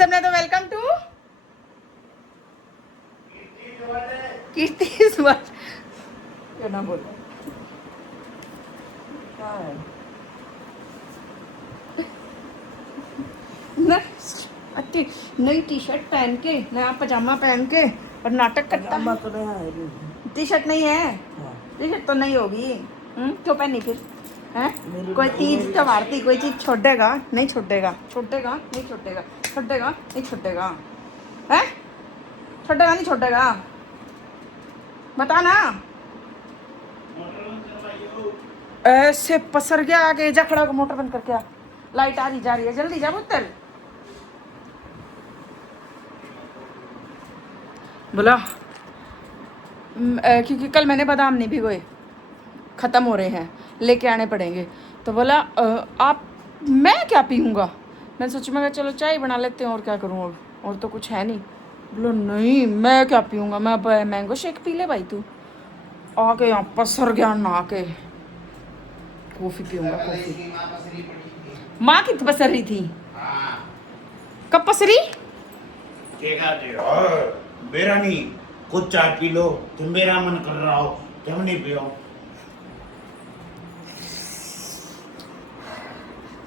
सबने तो welcome to कीर्ति क्यों ना बोलो क्या है अच्छी नई टी शर्ट पहन के नया पजामा पहन के और नाटक करता है। टी शर्ट नहीं है, टी शर्ट तो नहीं होगी। क्यों पहनी फिर है? कोई चीज तो मारती, कोई चीज छोड़ेगा नहीं छोड़ेगा, छोड़ेगा नहीं छोड़ेगा, छोड़ेगा नहीं छोड़ेगा, है छोड़ेगा नहीं छोड़ेगा, बता ना। ऐसे पसर गया आगे, जा खड़ा होकर मोटर बंद करके आ। लाइट आ रही जा रही है, जल्दी जा पुत्र। बोला क्योंकि कल मैंने बादाम नहीं भिगोए, ख़त्म हो रहे हैं, लेके आने पड़ेंगे। तो बोला आप मैं क्या पीऊँगा। मैंने सोचा मैं चलो चाय बना लेते हैं और क्या करूँ, अब और तो कुछ है नहीं। बोलो नहीं मैं क्या पीऊँगा, मैं अब मैंगो शेक पी ले भाई तू। आके यहाँ पसर गया नहा के, कॉफ़ी पीऊँगा कॉफ़ी। माँ कितनी पसर रही थी, कब पसरी? मेरा नहीं, कुछ चाय पी लो, तुम मेरा मन कर रहा हो तुम नहीं पियो।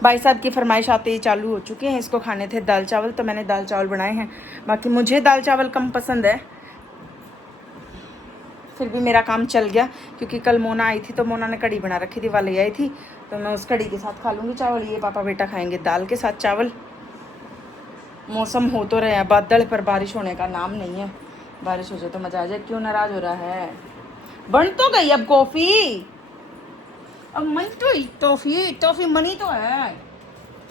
भाई साहब की फरमाइश आते ही चालू हो चुके हैं। इसको खाने थे दाल चावल, तो मैंने दाल चावल बनाए हैं। बाकी मुझे दाल चावल कम पसंद है, फिर भी मेरा काम चल गया क्योंकि कल मोना आई थी तो मोना ने कड़ी बना रखी थी, वाली आई थी तो मैं उस कड़ी के साथ खा लूँगी चावल। ये पापा बेटा खाएंगे दाल के साथ चावल। मौसम हो तो रहे हैं बादल, पर बारिश होने का नाम नहीं है। बारिश हो जाए तो मज़ा आ जाए। क्यों नाराज़ हो रहा है? बन तो गई अब कॉफ़ी, अब मनी तो टॉफ़ी, टॉफ़ी मनी तो है,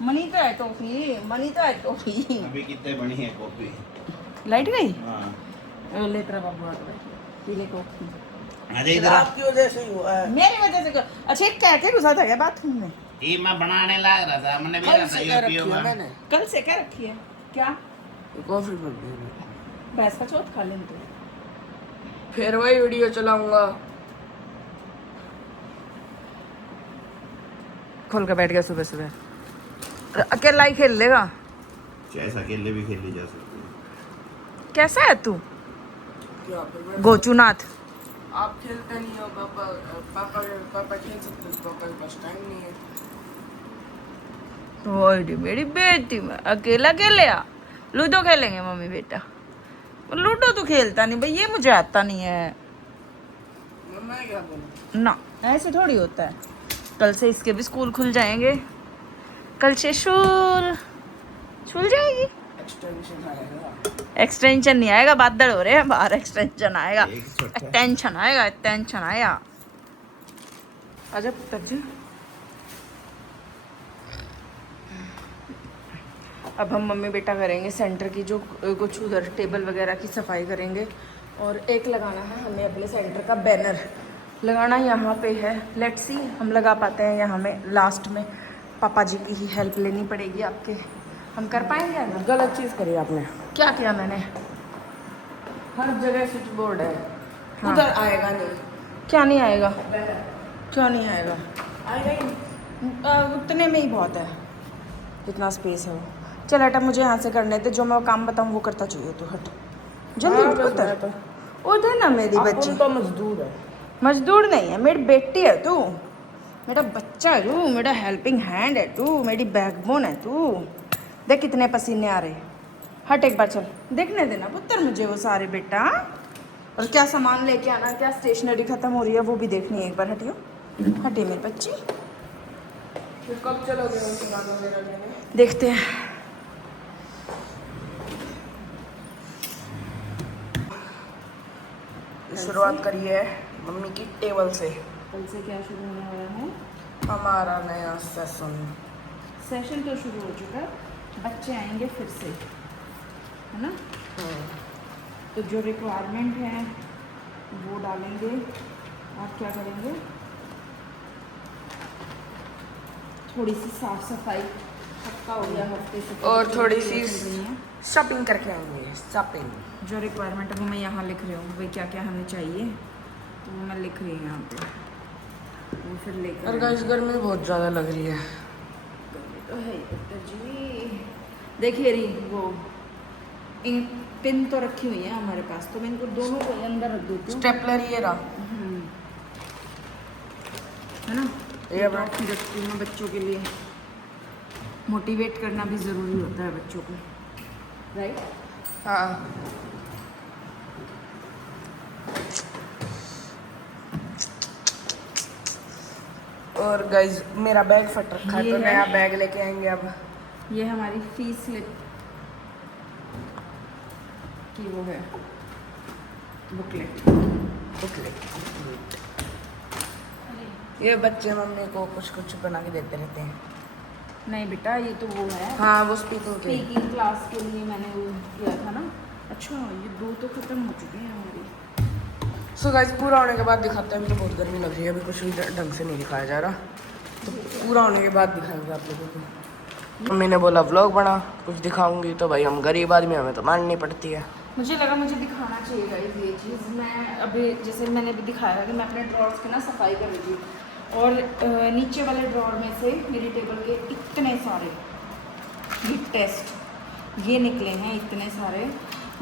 मनी तो है टॉफ़ी, मनी तो है टॉफ़ी। अभी कितने बनी है कॉफी? लाइट गई? हाँ ले तेरा बाबू आ गया, पी ले कॉफ़ी। अरे इधर आपकी वजह से ही हुआ है। मेरी वजह से क्यों? अच्छा एक कह के घुसा था क्या बाथरूम में? ये मैं बनाने लग रहा था, मैंने भी कल रहा से था क्या ये रखी पियो है मैं। मैंने? कल से क्या रखी है? क्या कॉफी बन गई। भैंस का चौथ खा लें तो फिर वही वीडियो चलाऊंगा। खोल के बैठ गया सुबह सुबह, अकेला ही खेल लेगा। चेस अकेले भी खेली जा सकती है। कैसा है तू क्या फिर मैं- गोचूनाथ? आप खेलते नहीं हो पापा, पापा खेल सकते हो, पापा के पास टाइम नहीं है। ओए मेरी बेटी, में अकेला खेले आ। लूडो खेलेंगे मम्मी बेटा। लूडो तो खेलता नहीं भाई, ये मुझे आता नहीं है मम्मा क्या बोलूं? ना, ऐसे थोड़ी होता है। कल से इसके भी स्कूल खुल जाएंगे, कल से स्कूल खुल जाएगी। एक्सटेंशन आएगा। एक्सटेंशन नहीं आएगा, बादल हो रहे हैं बाहर, एक्सटेंशन आएगा, एक छोटा- टेंशन आएगा, टेंशन आएगा। आजा पुत्र जी। अब हम मम्मी बेटा करेंगे सेंटर की जो कुछ उधर टेबल वगैरह की सफाई करेंगे। और एक लगाना है हमें अपने सेंटर का बैनर लगाना यहाँ पे है। लेट्स सी हम लगा पाते हैं या हमें लास्ट में पापा जी की ही हेल्प लेनी पड़ेगी आपके। हम कर पाएंगे ना? गलत चीज करी आपने। क्या किया मैंने? हर जगह स्विच बोर्ड है, हाँ। उधर आएगा नहीं। क्या नहीं आएगा? बैनर क्यों नहीं आएगा? आएगा ही नहीं। उतने में ही बहुत है जितना स्पेस है वो। चल हटा, मुझे यहाँ से करने दे, जो मैं काम बताऊँ वो करता चाहिए। तू हट जल्दी हाँ, उठ बस पुत्र। मैं तो- उधर ना मेरी बच्ची, अपन तो मजदूर है। मजदूर नहीं है, मेरी बेटी है तू, मेरा बच्चा है तू, मेरा हेल्पिंग हैंड है तू, मेरी बैकबोन है तू। देख कितने पसीने आ रहे। हट एक बार, चल देखने देना पुत्र मुझे वो सारे बेटा। और क्या सामान लेके आना, क्या स्टेशनरी खत्म हो रही है वो भी देखनी है एक बार। हटियो, हटे मेरी बच्ची। फिर कब चलोगे उन सामानों में रखने? देखते हैं। शुरुआत करिए मम्मी की टेबल से। कल से क्या शुरू होने वाला है? हमारा नया सेशन। सेशन तो शुरू हो चुका है, बच्चे आएंगे फिर से, है ना? तो जो रिक्वायरमेंट है वो डालेंगे। आप क्या करेंगे? थोड़ी सी साफ सफाई, हफ्ता हो गया, हफ्ते से और थोड़ी सी चल रही है। शॉपिंग करके आएंगे। शॉपिंग जो रिक्वायरमेंट है वो मैं यहाँ लिख रही हूँ भाई, क्या क्या हमें चाहिए तो वो मैं लिख रही हूँ यहाँ पे, वो फिर लेकर और गाइस गर्मी बहुत ज़्यादा लग रही है। तो है ही पुत्र जी। देखिए रही वो पिन तो रखी हुई है हमारे पास, तो मैं इनको दोनों को अंदर रख देती हूँ। स्टेपलर ये रहा, है ना, ये रखती रखती हूँ बच्चों के लिए। मोटिवेट करना भी ज़रूरी होता है बच्चों को, राइट? हाँ। और गाइज मेरा बैग फट रखा है, ये तो है। नया बैग लेके आएंगे अब। ये हमारी फीस स्लिप की वो है बुकलेट। ये बच्चे मम्मी को कुछ कुछ बना के देते रहते हैं। नहीं बेटा, ये तो वो है हाँ, वो स्पीकिंग के। स्पीकिंग क्लास के लिए मैंने वो किया था ना। अच्छा, ये 2 तो ख़त्म हो चुके हैं हमारी। सो गाइस पूरा होने के बाद दिखाते हैं। अभी तो बहुत गर्मी लग रही है, अभी कुछ भी ढंग से नहीं दिखाया जा रहा, तो पूरा होने के बाद दिखाएंगे आप लोगों को। मम्मी ने बोला व्लॉग बना, कुछ दिखाऊंगी, तो भाई हम गरीब आदमी, हमें तो माननी पड़ती है। मुझे लगा मुझे दिखाना चाहिए गाइस ये चीज़। मैं अभी जैसे मैंने भी दिखाया कि मैं अपने ड्रॉर्स की ना सफाई कर रही थी, और नीचे वाले ड्रॉर में से मेरी टेबल के इतने सारे ये टेस्ट ये निकले हैं, इतने सारे।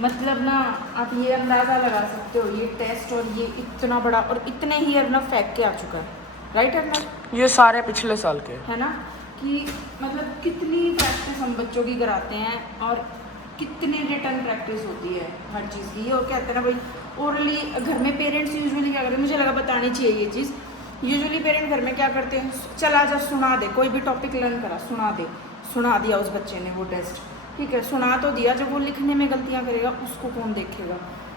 मतलब ना आप ये अंदाज़ा लगा सकते हो, ये टेस्ट और ये इतना बड़ा, और इतने ही अर्नब फेंक के आ चुका है, राइट अर्नब? ये सारे पिछले साल के है ना, कि मतलब कितनी प्रैक्टिस हम बच्चों की कराते हैं, और कितनी रिटर्न प्रैक्टिस होती है हर चीज़ की। ये और कहते हैं ना भाई, ओरली घर में पेरेंट्स यूजुअली क्या करते हैं, मुझे लगा बतानी चाहिए ये चीज़। यूजुअली पेरेंट घर में क्या करते हैं, चला जा सुना दे, कोई भी टॉपिक लर्न करा सुना दिया उस बच्चे ने वो टेस्ट, ठीक है, सुना तो दिया, जब वो लिखने में गलतियाँ करेगा उसको कौन देखेगा?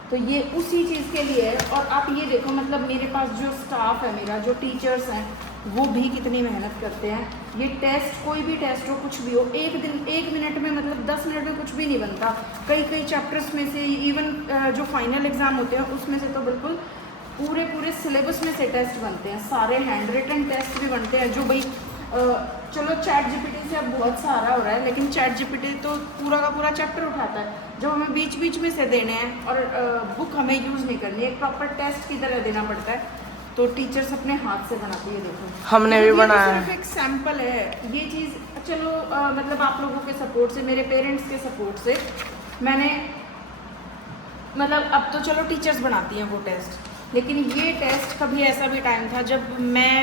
तो ये उसी चीज़ के लिए है। और आप ये देखो, मतलब मेरे पास जो स्टाफ है, मेरा जो टीचर्स हैं, वो भी कितनी मेहनत करते हैं। ये टेस्ट, कोई भी टेस्ट हो, कुछ भी हो, एक दिन 1 मिनट में, मतलब 10 मिनट में कुछ भी नहीं बनता। कई चैप्टर्स में से, इवन जो फाइनल एग्ज़ाम होते हैं उसमें से तो बिल्कुल पूरे सिलेबस में से टेस्ट बनते हैं, सारे हैंड रिटन टेस्ट भी बनते हैं, जो भाई चलो चैट जीपीटी से अब बहुत सारा हो रहा है, लेकिन चैट जीपीटी तो पूरा का पूरा चैप्टर उठाता है, जो हमें बीच बीच में से देने हैं, और बुक हमें यूज़ नहीं करनी है, एक प्रॉपर टेस्ट की तरह देना पड़ता है। तो टीचर्स अपने हाथ से बनाती है, देखो हमने भी बनाया है। सिर्फ एक सैम्पल है ये चीज़। चलो मतलब आप लोगों के सपोर्ट से, मेरे पेरेंट्स के सपोर्ट से मैंने, मतलब अब तो चलो टीचर्स बनाती हैं वो टेस्ट, लेकिन ये टेस्ट कभी ऐसा भी टाइम था जब मैं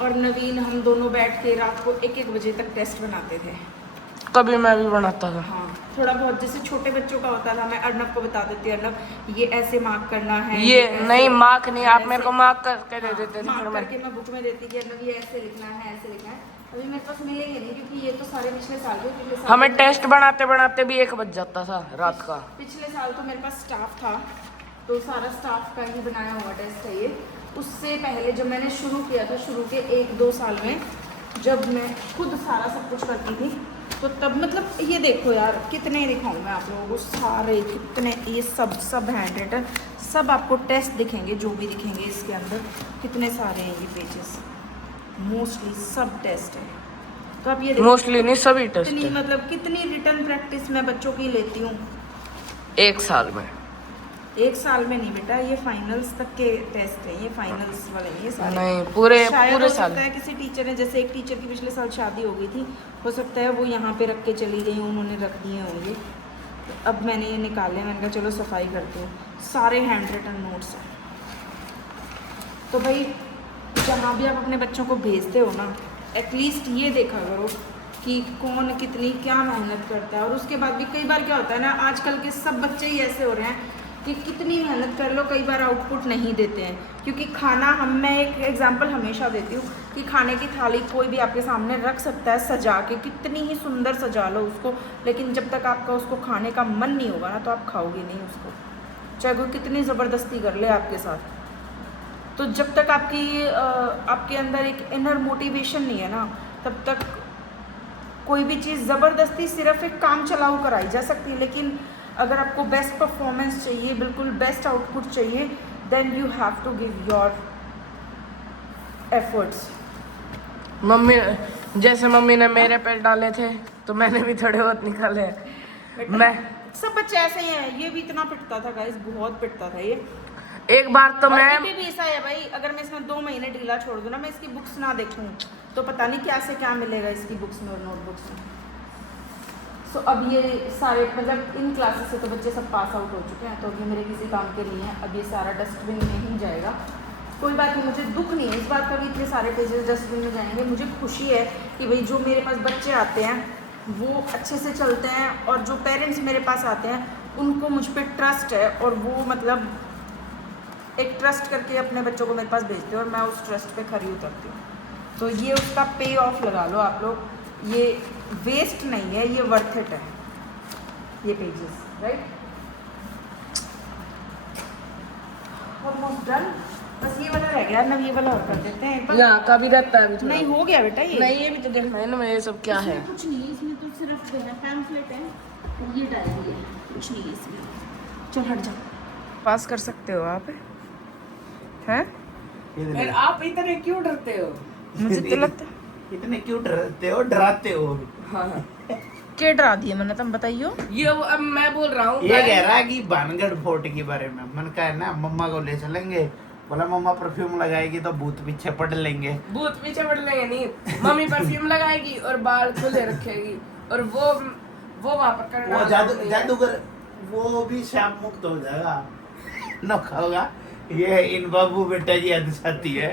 और नवीन हम दोनों बैठ के रात को 1-1 बजे तक टेस्ट बनाते थे। कभी मैं भी बनाता था। हाँ, थोड़ा बहुत जैसे छोटे बच्चों का होता था, मैं अर्नब को बता देती, अर्नब ये ऐसे मार्क करना है, ये ऐसे, नहीं मार्क नहीं, आप मेरे को मार्क करके दे देते थे, फिर मार्क मैं करके मैं बुक में देती कि अर्नब ये ऐसे लिखना है, ऐसे लिखना है। अभी मेरे पास मिलेंगे नहीं, क्योंकि ये तो सारे पिछले साल के, पिछले साल हमें टेस्ट बनाते बनाते भी 1 बज जाता था रात का। पिछले साल तो मेरे पास स्टाफ था, तो सारा स्टाफ का ही बनाया हुआ टेस्ट है ये। उससे पहले जब मैंने शुरू किया था, शुरू के 1-2 साल में, जब मैं खुद सारा सब कुछ करती थी, तो तब मतलब ये देखो यार, कितने दिखाऊँ मैं आप लोगों को, सारे कितने, ये सब हैंड रिटन, सब आपको टेस्ट दिखेंगे, जो भी दिखेंगे इसके अंदर, कितने सारे हैं ये पेजेस, मोस्टली सब टेस्ट है। तो आप ये देखो, मोस्टली नहीं, सभी टेस्ट कितनी है। मतलब कितनी रिटर्न प्रैक्टिस मैं बच्चों की लेती हूँ 1 साल में। 1 साल में नहीं बेटा, ये फाइनल्स तक के टेस्ट हैं, ये फाइनल्स वाले हैं ये सारे। नहीं, पूरे शायद पूरे हो साल। सकता है किसी टीचर ने, जैसे एक टीचर की पिछले साल शादी हो गई थी, हो सकता है वो यहाँ पे रख के चली गई, उन्होंने रख दिए होंगे, तो अब मैंने ये निकाले, मैंने कहा चलो सफाई करती हूँ। सारे हैंड रिटन नोट्स हैं। तो भाई जहाँ भी आप अपने बच्चों को भेजते हो ना, एटलीस्ट ये देखा करो कि कौन कितनी क्या मेहनत करता है। और उसके बाद भी कई बार क्या होता है ना, आजकल के सब बच्चे ही ऐसे हो रहे हैं कि कितनी मेहनत कर लो, कई बार आउटपुट नहीं देते हैं। क्योंकि खाना, मैं एक एग्जांपल हमेशा देती हूँ कि खाने की थाली कोई भी आपके सामने रख सकता है सजा के, कितनी ही सुंदर सजा लो उसको, लेकिन जब तक आपका उसको खाने का मन नहीं होगा ना, तो आप खाओगे नहीं उसको, चाहे कोई कितनी ज़बरदस्ती कर ले आपके साथ। तो जब तक आपके अंदर एक इनर मोटिवेशन नहीं है ना, तब तक कोई भी चीज़ ज़बरदस्ती सिर्फ एक काम चलाऊ कराई जा सकती है, लेकिन अगर आपको बेस्ट परफॉर्मेंस चाहिए, बिल्कुल बेस्ट आउटपुट चाहिए, then you have to give your efforts. Mummy, जैसे मम्मी ने मेरे पे डाले थे, तो मैंने भी थोड़े बहुत निकाले। मैं सब बच्चे ऐसे ही हैं, ये भी इतना पिटता था गाइस, बहुत पिटता था ये। एक बार तो मैं, अभी भी ऐसा है भाई, अगर मैं इसमें 2 महीने ढीला छोड़ दूँ ना, मैं इसकी बुक्स ना देखूँ, तो पता नहीं क्या से क्या मिलेगा इसकी बुक्स में और नोटबुक्स में। सो अब ये सारे मतलब इन क्लासेस से तो बच्चे सब पास आउट हो चुके हैं, तो अभी मेरे किसी काम के नहीं है। अब ये सारा डस्टबिन में ही जाएगा। कोई बात नहीं, मुझे दुख नहीं है इस बात का भी इतने सारे पेजेस डस्टबिन में जाएंगे। मुझे खुशी है कि भाई जो मेरे पास बच्चे आते हैं वो अच्छे से चलते हैं, और जो पेरेंट्स मेरे पास आते हैं उनको मुझ पर ट्रस्ट है, और वो मतलब एक ट्रस्ट करके अपने बच्चों को मेरे पास भेजते हैं, और मैं उस ट्रस्ट पे खरी उतरती हूँ। तो ये उसका पे ऑफ लगा लो आप लोग, ये वेस्ट नहीं है, ये वर्थ इट है ये पेजेस, राइट। ऑलमोस्ट डन, बस ये वाला रह गया ना, ये वाला और कर देते हैं एक बार। यहाँ का भी रहता है अभी थोड़ा। नहीं हो गया बेटा ये। नहीं ये भी तो देखना है ना मैं, ये सब क्या है। इसमें कुछ नहीं है, इसमें तो सिर्फ पैम्फलेट है, ये डायरी है, कुछ नहीं है इसमें। चल हट जा, पास कर सकते हो आप हैं। फिर आप इतने क्यों डरते हो? मुझे तो लगता इतने क्यों डरते हो, डराते हो? हाँ क्या डरा दिया मैंने, तुम बताइयो। ये अब मैं बोल रहा हूँ ये कह रहा है कि भानगढ़ फोर्ट के बारे में। मन का है ना, मम्मा को ले चलेंगे, बोला मम्मा परफ्यूम लगाएगी तो भूत पीछे पड़ लेंगे। भूत पीछे पड़ लेंगे नहीं, मम्मी परफ्यूम लगाएगी और बाल खुले रखेगी, और वो वहाँ पर करना, वो जादूगर वो भी शाम मुक्त हो जाएगा, नौका होगा। ये इन बाबू बेटा की हद छाती है।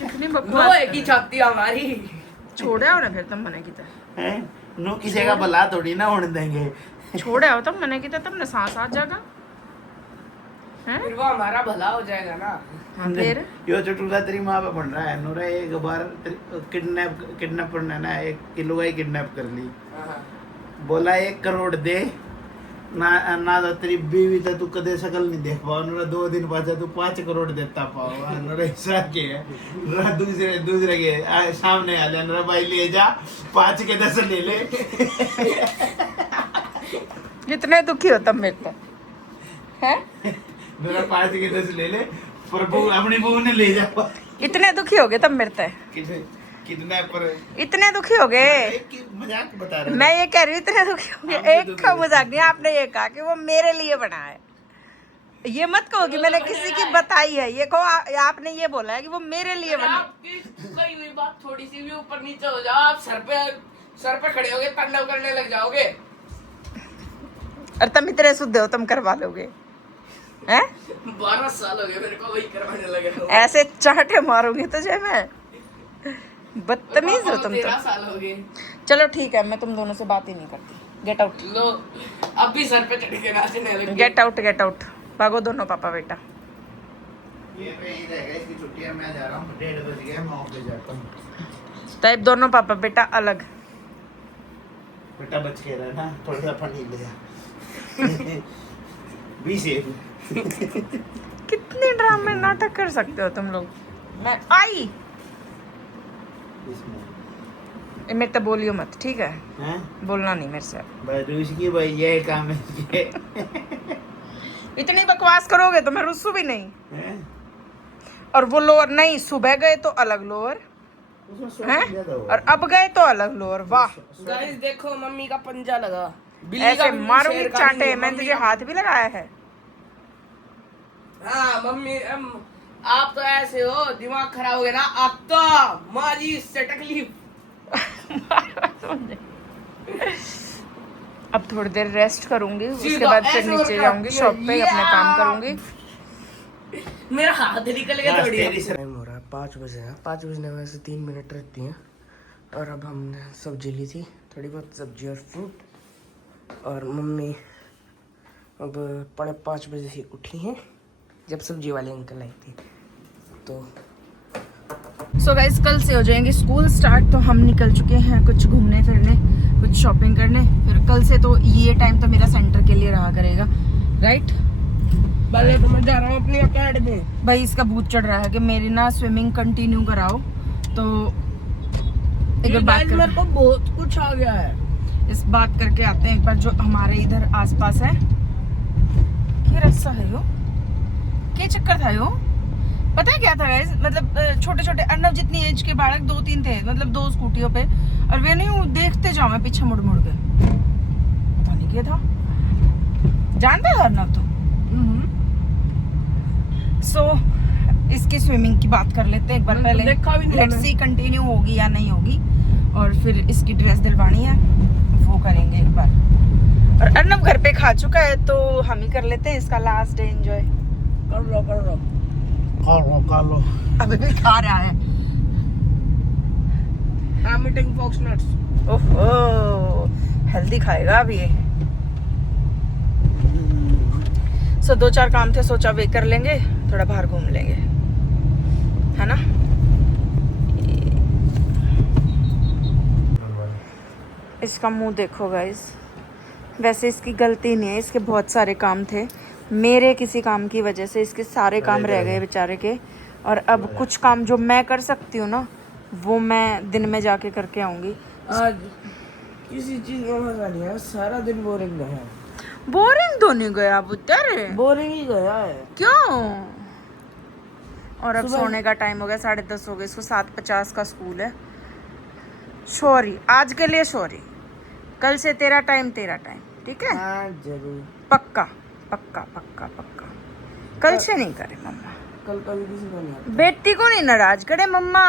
कितनी वो बकवास एक ही छाती हमारी। छोड़े हो ना फिर तुम मने की तरह, हैं? नो किसी का भला थोड़ी ना होने देंगे। छोड़े हो तुम मने की तरह, तुमने सांस आ जाएगा हैं। फिर वो हमारा भला हो जाएगा ना। हाँ, फिर यो चटुला तेरी माँ पे बन रहा है। नूरा एक बार किडनैप करना ना, 1 किलो का ही किडनैप कर ली। बोला 1 करोड़ दे ना तो तेरी बीवी तो तू कदे शकल नहीं देख पाओ। नूरा 2 दिन बाद तू 5 करोड़ देता पाओ। नूरा ऐसा के है, नूरा दूसरे के सामने आ जा। नूरा भाई ले जा, 5 के 10 ले ले। कितने दुखी हो तुम मेरे को हैं। नूरा 5 के 10 ले ले, पर अपनी बहू ने ले जा। इतने दुखी हो गए तुम मेरे से, किडनैपर इतने दुखी हो गए। मजाक बता रहा मैं ये कह रही हूँ इतने दुखी हो गए। एक का मजाक नहीं, आपने ये कहा कि वो मेरे लिए बना है। ये मत कहो कि मैंने किसी की बताई है, ये कहो आपने ये बोला है कि वो मेरे लिए बना है। आपकी कही हुई बात थोड़ी सी भी ऊपर नीचे हो जाओ, आप सर पे खड़े होगे, तांडव करने लग जाओगे। और तुम इतने शुद्ध हो, तुम करवा लोगे हैं। 12 साल हो गए मेरे को वही करवाने लगे। ऐसे चाटे मारूंगी तुझे मैं, बदतमीज हो तुम 13 तो। साल हो गए। चलो ठीक है, मैं तुम दोनों से बात ही नहीं करती। गेट आउट, लो अब भी सर पे चढ़ के नाचने लगे। गेट आउट, गेट आउट, भागो दोनों पापा बेटा। ये रहेगा इसकी छुट्टियां। मैं जा रहा हूँ, 1:30 बज गए, मैं ऑफिस जाता हूँ। टाइप दोनों पापा बेटा अलग। बेटा बच के रहना, थोड़ा सा पानी ले जा। Be safe. कितने ड्रामे नाटक कर सकते हो तुम लोग। मैं आई मेरे तो बोलियो मत, ठीक है। हैं? बोलना नहीं मेरे से। भाई रूस की भाई ये काम है ये। इतनी बकवास करोगे तो मैं रुस्सू भी नहीं। हैं? और वो लोअर नहीं, सुबह गए तो अलग लोअर उसमें हैं, स्वाद ज्यादा हुआ। और अब गए तो अलग लोअर। वाह, गाइस देखो मम्मी का पंजा लगा। बिल्ली का ऐसे भी नहीं, मारूंगी शेर का भी चांटे। नहीं, मैंने मम्मी तुझे का- हाथ भी लगाया है। हाँ मम्मी आप तो ऐसे हो, दिमाग खराब हो गया ना आप तो। मारी से तकलीफ। अब थोड़ी देर रेस्ट करूंगी, उसके सीधा बाद फिर ऐसे नीचे करके जाऊंगी शॉप पे, अपने काम करूंगी। मेरा हाथ निकल गया बस थोड़ी। तेरी से- टाइम हो रहा है 5 बजे है। 5 बजने में से 3 मिनट रहती हैं। और अब हमने सब्जी ली थी, थोड़ी बहुत सब्जी और फ्रूट। और मम्मी अब 4:30 बजे से उठी हैं, जब सब्जी वाले अंकल आई थी। तो सो गाइस कल से हो जाएंगे स्कूल स्टार्ट, तो हम निकल चुके हैं कुछ घूमने फिरने, कुछ शॉपिंग करने। फिर कल से तो ये टाइम तो मेरा सेंटर के लिए रहा करेगा, राइट। पहले तो मैं जा रहा हूँ अपनी अकेडमी। भाई इसका भूत चढ़ रहा है कि मेरी ना स्विमिंग कंटिन्यू कराओ। तो एक बार बात मेरे को बहुत कुछ आ गया है। इस बात करके आते हैं एक बार जो हमारे इधर आसपास है। क्या रास्ता है यो, क्या चक्कर था यो। पता है क्या था गाइस, मतलब छोटे छोटे अर्नव जितनी एज के बालक 2-3 थे, मतलब 2 स्कूटियों पे। और वे नहीं देखते जाओ, मैं पीछे मुड़ मुड़ के, पता नहीं क्या था। जानते हो अर्नव तो। सो इसकी स्विमिंग की बात कर लेते हैं एक बार मैंने तो पहले। देखा भी नहीं लेट्स मैंने। सी कंटिन्यू होगी या नहीं होगी। और फिर इसकी ड्रेस दिलवानी है, वो करेंगे एक बार। और अर्नब घर पे खा चुका है तो हम ही कर लेते हैं इसका लास्ट डे एंजॉय। कर लो खा लो। अभी भी खा रहा है। I am eating fox nuts. ओहो हेल्दी खाएगा अभी ये। सो 2-4 काम थे, सोचा वे कर लेंगे, थोड़ा बाहर घूम लेंगे, है ना। इसका मुंह देखो गाइस। वैसे इसकी गलती नहीं है, इसके बहुत सारे काम थे, मेरे किसी काम की वजह से इसके सारे काम रह गए बेचारे के। और अब कुछ काम जो मैं कर सकती हूँ ना, वो मैं दिन में जाके करके आऊंगी। आज किसी चीज में मजा नहीं है, सारा दिन बोरिंग गया है। बोरिंग तो नहीं गया पुत्र, बोरिंग ही गया है। क्यों? और अब सोने का टाइम हो गया, 10:30 हो गए। इसको 7:50 का स्कूल है। सॉरी, आज के लिए सॉरी। कल से तेरा टाइम, ठीक है? हाँ जरूर। पक्का पक्का पक्का पक्का। कल से नहीं करे मम्मा। कल कभी किसी को नहीं आता। बेटी को नहीं नाराज करे मम्मा।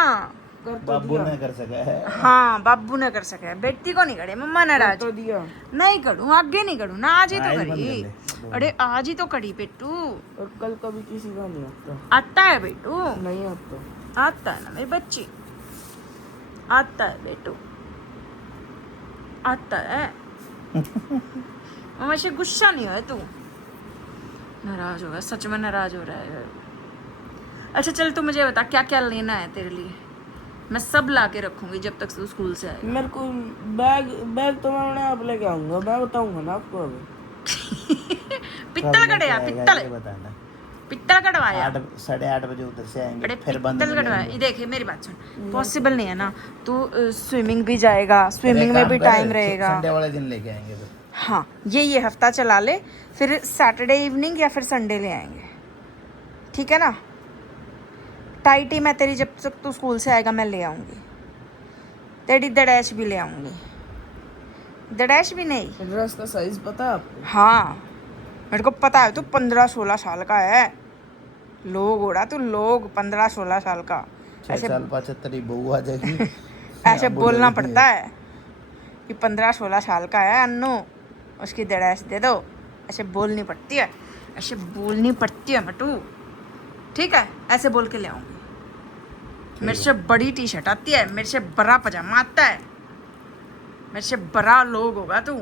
कर तो बाबू दिया। ने कर सका है। हाँ बाबू ने कर सके, बेटी को नहीं करे मम्मा नाराज। कर तो दिया। नहीं करूँ, आगे नहीं करूँ ना, आज ही तो आज बंद करी। कर ले। अरे आज ही तो करी बेटू। और कल कभी किसी का नहीं आता। आता है बेटू, नहीं आता। आता है ना मेरी बच्ची, आता है बेटू, आता है। मम्मा से गुस्सा नहीं है तू। नाराज हो गया, सच में नाराज हो रहा है। अच्छा चल तू मुझे बता क्या क्या लेना है तेरे लिए, मैं सब ला के रखूंगी जब तक तू स्कूल से आएगा। मेरे को बैग तो मैं अपने आप लेके आऊंगा, मैं बताऊंगा ना आपको अभी। पित्तल कटवाया, पित्तल बताना। पित्तल कटवाया। 8-8:30 बजे उधर से आएंगे, अरे फिर बंद पित्तल मिलेंगे। कटवाया। ये देखे मेरी बात सुन, पॉसिबल नहीं है ना। तू स्विमिंग भी जाएगा, स्विमिंग में भी टाइम रहेगा। संडे वाले दिन लेके आएंगे तो। हाँ ये हफ्ता चला ले, फिर सैटरडे इवनिंग या फिर संडे ले आएंगे, ठीक है ना। टाइटी मैं तेरी जब तक तू स्कूल से आएगा मैं ले आऊँगी। तेरी दड़ैश भी ले आऊँगी। दड़ैश भी नहीं, ड्रेस का साइज पता है आपको? हाँ मेरे को पता है। तू 15-16 साल का है। लोग हो रहा तू, लोग 15-16 साल का। 6 साल 75 बहू आ जाएगी। ऐसे बोलना पड़ता है कि 15-16 साल का है अन्नू, उसकी दड़ैश दे दो। ऐसे बोलनी पड़ती है, ऐसे बोलनी पड़ती है मटू, ठीक है। ऐसे बोल के ले आऊँगी। मेरे से बड़ी टी शर्ट आती है, मेरे से बड़ा पजामा आता है, मेरे से बड़ा लोग होगा तू।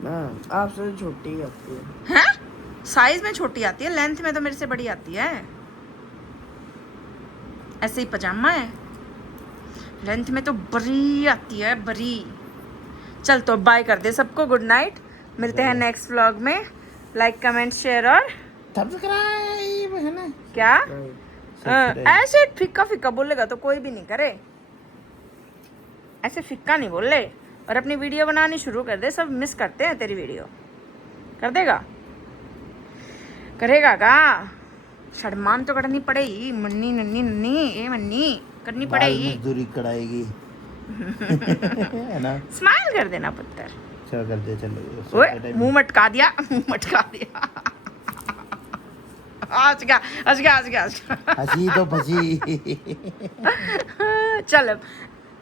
ना आपसे छोटी आती है। हैं? साइज में छोटी आती है, लेंथ में तो मेरे से बड़ी आती है। ऐसे ही पजामा है, लेंथ में तो बड़ी आती है, बड़ी। चल तो बाय कर दे सबको, गुड नाइट। मिलते हैं नेक्स्ट व्लॉग में। लाइक कमेंट शेयर और सब्सक्राइब है ना क्या Subscribe। ऐसे फिक्का फिक्का बोलेगा तो कोई भी नहीं करे। ऐसे फिक्का नहीं बोले और अपनी वीडियो बनानी शुरू कर दे। सब मिस करते हैं तेरी वीडियो। कर देगा, करेगा का? शर्मान तो करनी पड़ेगी। मन्नी नन्नी नन्नी ए मन्नी करनी बाल पड़ेगी। मजदूरी कराएगी। है ना। स्माइल कर देना पुत्र। चल कर दे, चलो। ओए मुंह मटका दिया, मुंह मटका दिया। आज क्या आज क्या आज क्या आज क्या। हंसी तो फंसी। चलो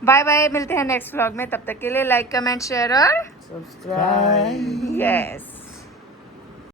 बाय बाय, मिलते हैं नेक्स्ट व्लॉग में। तब तक के लिए लाइक कमेंट शेयर और सब्सक्राइब। यस।